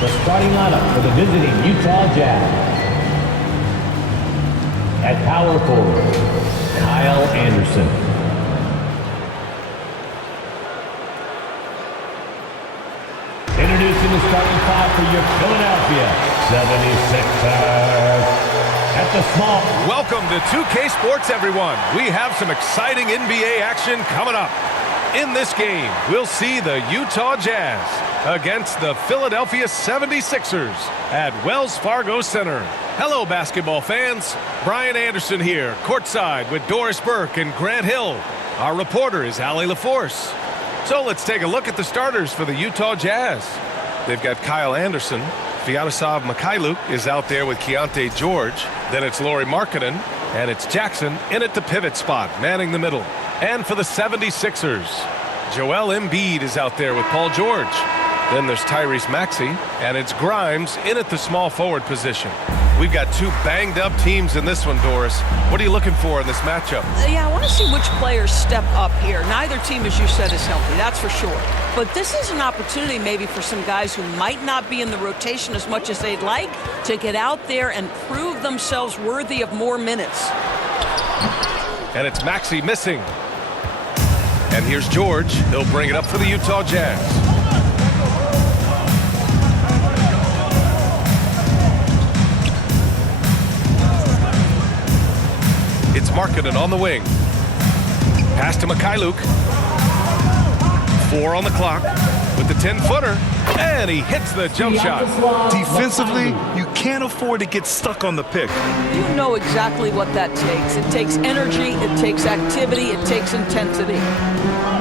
The starting lineup for the visiting Utah Jazz. At power forward, Kyle Anderson. Introducing the starting five for your Philadelphia 76ers. At the small. Welcome to 2K Sports, everyone. We have some exciting NBA action coming up. In this game, we'll see the Utah Jazz against the Philadelphia 76ers at Wells Fargo Center. Hello, basketball fans. Brian Anderson here, courtside with Doris Burke and Grant Hill. Our reporter is Allie LaForce. So let's take a look at the starters for the Utah Jazz. They've got Kyle Anderson. Sviatoslav Mikhailuk is out there with Keyonte George. Then it's Lauri Markkanen, and it's Jackson in at the pivot spot, manning the middle. And for the 76ers, Joel Embiid is out there with Paul George. Then there's Tyrese Maxey, and it's Grimes in at the small forward position. We've got two banged-up teams in this one, Doris. What are you looking for in this matchup? Yeah, I want to see which players step up here. Neither team, as you said, is healthy, that's for sure. But this is an opportunity maybe for some guys who might not be in the rotation as much as they'd like to get out there and prove themselves worthy of more minutes. And it's Maxey missing. And here's George. He'll bring it up for the Utah Jazz. It's Markkanen on the wing. Pass to Mikhailuk. 4 on the clock with the 10-footer. And he hits the jump shot. Defensively, you can't afford to get stuck on the pick. You know exactly what that takes. It takes energy, it takes activity, it takes intensity.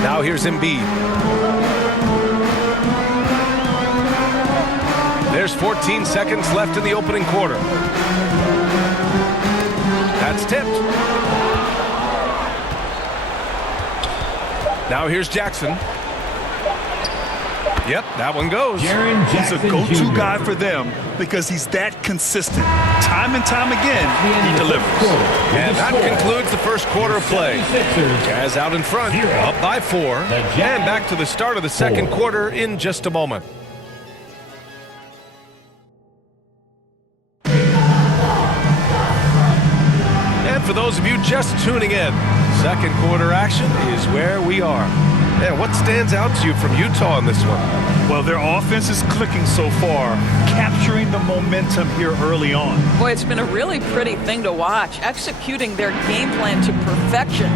Now here's Embiid. There's 14 seconds left in the opening quarter. That's tipped. Now here's Jackson. Yep, that one goes. He's a go-to guy for them because he's that consistent. Time and time again, he delivers. And that concludes the first quarter of play. Jazz out in front, up by 4. And back to the start of the second quarter in just a moment. And for those of you just tuning in, second quarter action is where we are. And what stands out to you from Utah in this one? Well, their offense is clicking so far, capturing the momentum here early on. Boy, it's been a really pretty thing to watch, executing their game plan to perfection.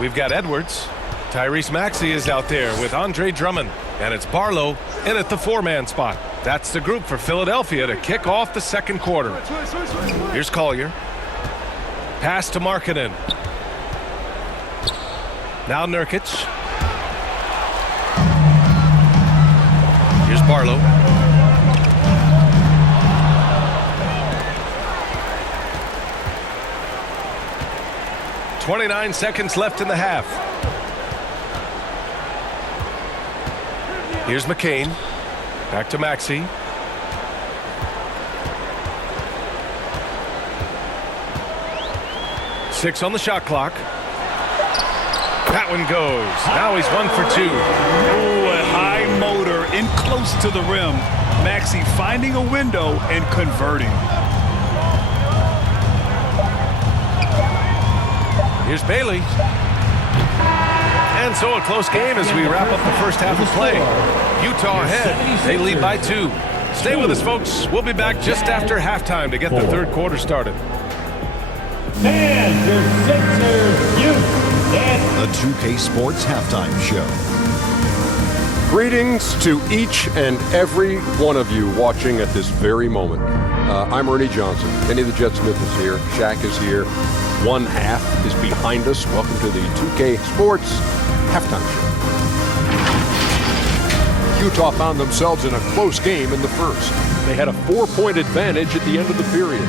We've got Edwards. Tyrese Maxey is out there with Andre Drummond. And it's Barlow in at the 4-man spot. That's the group for Philadelphia to kick off the second quarter. Here's Collier. Pass to Markkanen. Now Nurkic. Here's Barlow. "29 seconds left in the half. Here's McCain. Back to Maxey. Six on the shot clock. That one goes. Now he's 1 for 2. Oh, a high motor in close to the rim. Maxey finding a window and converting. Here's Bailey. And so a close game as we wrap up the first half of play. Utah ahead. They lead by 2. Stay with us, folks. We'll be back just after halftime to get the third quarter started. And your Sixers Youth. The 2K Sports Halftime Show. Greetings to each and every one of you watching at this very moment. I'm Ernie Johnson. Kenny the Jet Smith is here. Shaq is here. One half is behind us. Welcome to the 2K Sports Halftime Show. Utah found themselves in a close game in the first. They had a 4-point advantage at the end of the period.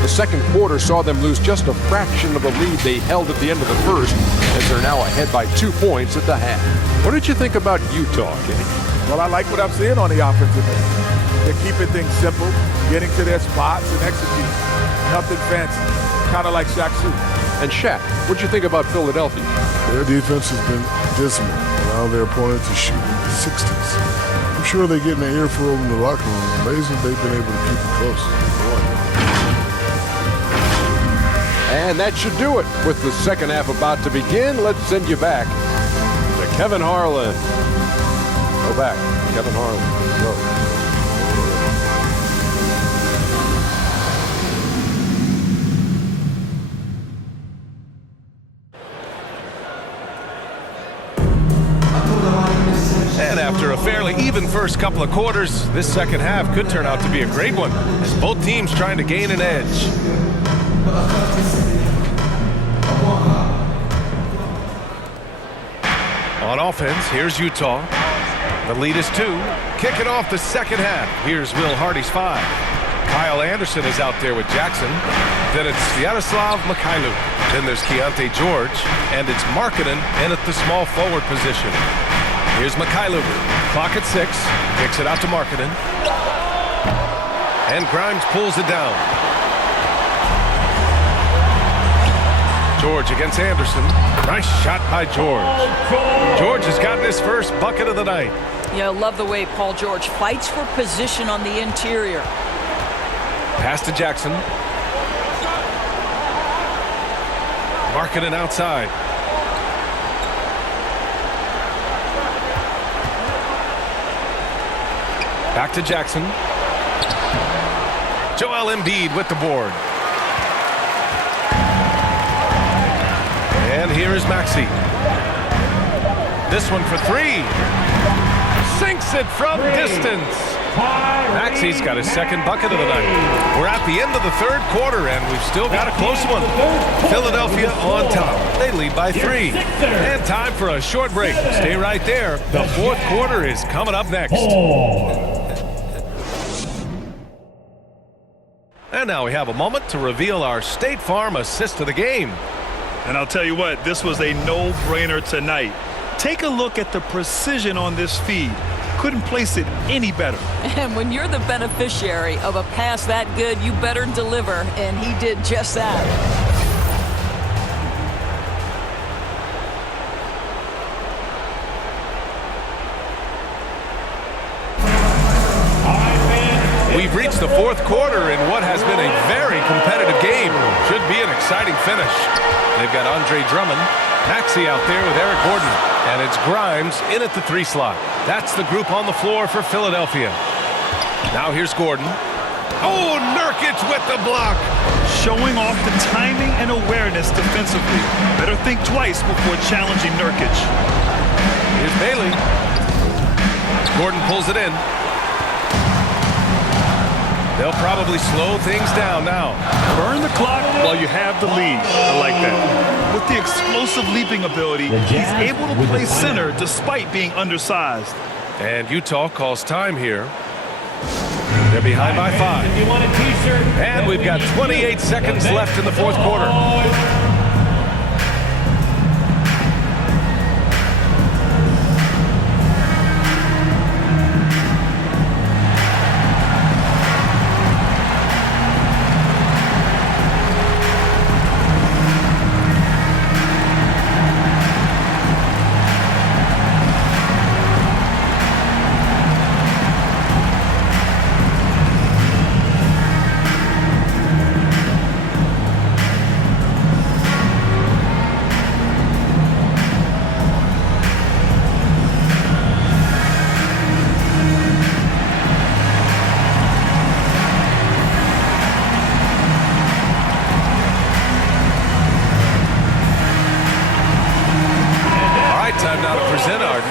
The second quarter saw them lose just a fraction of the lead they held at the end of the first, as they're now ahead by 2 points at the half. What did you think about Utah, Kenny? Well, I like what I'm seeing on the offensive end. They're keeping things simple, getting to their spots and executing. Nothing fancy, kind of like Shaq Fu. And Shaq, what'd you think about Philadelphia? Their defense has been dismal, allowing their opponent to shoot in the 60s. I'm sure they're getting an earful in the locker room. Amazing they've been able to keep it close. And that should do it. With the second half about to begin, let's send you back to Kevin Harlan. Go back, Kevin Harlan. Go. And after a fairly even first couple of quarters, this second half could turn out to be a great one, as both teams trying to gain an edge. On offense, here's Utah. The lead is 2. Kicking off the second half, here's Will Hardy's 5. Kyle Anderson is out there with Jackson. Then it's Sviatoslav Mikhailuk. Then there's Keyonte George. And it's Markkanen in at the small forward position. Here's Mikhailuk. Clock at 6. Kicks it out to Markkanen. And Grimes pulls it down. George against Anderson. Nice shot by George. George has gotten his first bucket of the night. Yeah, love the way Paul George fights for position on the interior. Pass to Jackson. Markkanen outside. Back to Jackson. Joel Embiid with the board. And here is Maxey. This one for 3. Sinks it from distance. Maxey's got his second bucket of the night. We're at the end of the third quarter, and we've still got a close one. Philadelphia on top. They lead by 3. And time for a short break. Stay right there. The fourth quarter is coming up next. And now we have a moment to reveal our State Farm assist of the game. And I'll tell you what, this was a no-brainer tonight. Take a look at the precision on this feed. Couldn't place it any better. And when you're the beneficiary of a pass that good, you better deliver, and he did just that. We've reached the fourth quarter in what has been a very competitive game. Should be an exciting finish. They've got Andre Drummond, Maxey out there with Eric Gordon, and it's Grimes in at the 3 slot. That's the group on the floor for Philadelphia. Now here's Gordon. Oh, Nurkic with the block. Showing off the timing and awareness defensively. Better think twice before challenging Nurkic. Here's Bailey. Gordon pulls it in. They'll probably slow things down now. Burn the clock while you have the lead. I like that. With the explosive leaping ability, he's able to play center despite being undersized. And Utah calls time here. They're behind by 5. And we've got 28 seconds left in the fourth quarter.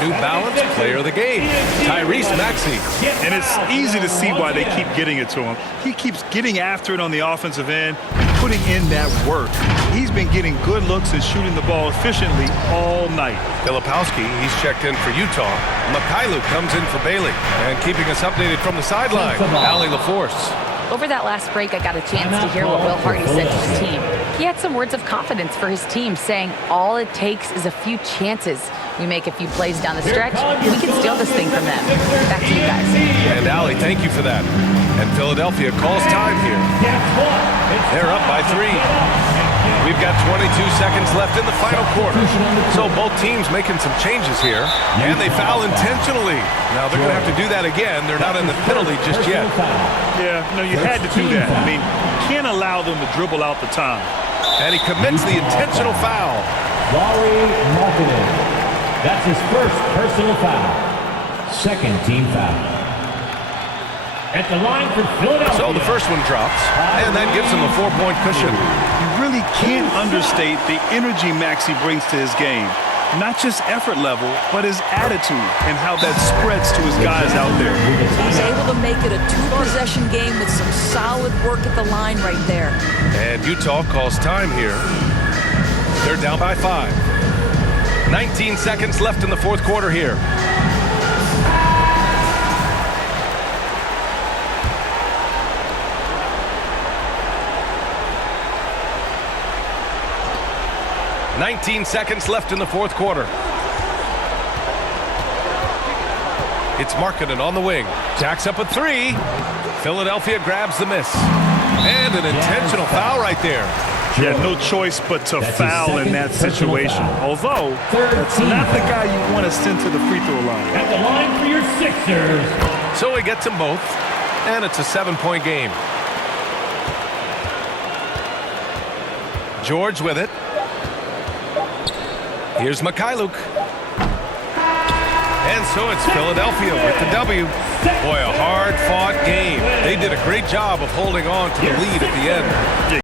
New Balance Player of the Game, Tyrese Maxey. And it's easy to see why they keep getting it to him. He keeps getting after it on the offensive end, putting in that work. He's been getting good looks and shooting the ball efficiently all night. Filipowski, he's checked in for Utah. Mikhailuk comes in for Bailey. And keeping us updated from the sideline, Allie LaForce. Over that last break, I got a chance to hear what Will Hardy said to his team. He had some words of confidence for his team, saying all it takes is a few chances. We make a few plays down the stretch, we can steal this thing from them. Back to you guys. And Allie, thank you for that. And Philadelphia calls time here. They're up by 3. We've got 22 seconds left in the final quarter. So both teams making some changes here, and they foul intentionally. Now they're going to have to do that again. They're not in the penalty just yet. Yeah, no, you had to do that. I mean, you can't allow them to dribble out the time. And he commits the intentional foul. That's his first personal foul. Second team foul. At the line for Philadelphia. So the first one drops, and that gives him a 4-point cushion. You really can't understate the energy Maxey brings to his game. Not just effort level, but his attitude and how that spreads to his guys out there. He's able to make it a 2-possession game with some solid work at the line right there. And Utah calls time here. They're down by 5. 19 seconds left in the fourth quarter here. "19 seconds left in the fourth quarter. It's Markkanen on the wing. Jacks up a 3. Philadelphia grabs the miss. And an intentional foul right there. Yeah, no choice but to foul in that situation. Although, that's not the guy you want to send to the free throw line. At the line for your Sixers. So he gets them both, and it's a 7-point game. George with it. Here's Mikhailuk. And so it's Philadelphia with the W. Boy, a hard-fought game. They did a great job of holding on to the lead at the end.